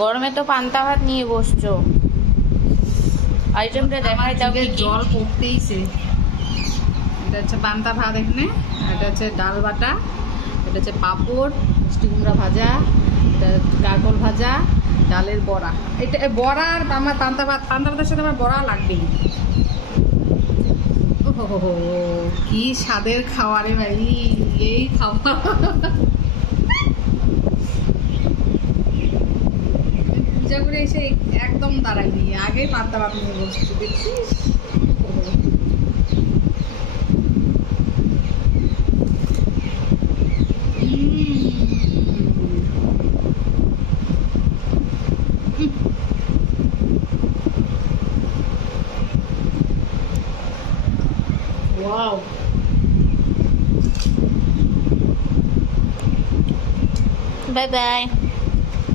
গরমে তো পান্তা ভাত নিয়ে বসছো, আইটেমটা দেখাই দাও। জল পড়তেইছে। এটা হচ্ছে পান্তা ভাত, এখানে এটা হচ্ছে ডাল বাটা, এটা হচ্ছে পাঁপড়, মিষ্টি কুমড়া ভাজা, এটা কারকল ভাজা, ডালের বড়া। এটা বড়া আর আমার পান্তা ভাতের সাথে আমার বড়া লাগবেই। ওহো, কি স্বাদের খাওয়া রে ভাই, এই খাওয়া। পূজা করে এসে একদম দাঁড়াইনি, আগে পান্তা ভাত নিয়ে বসছি, দেখছিস। Wow. Bye bye.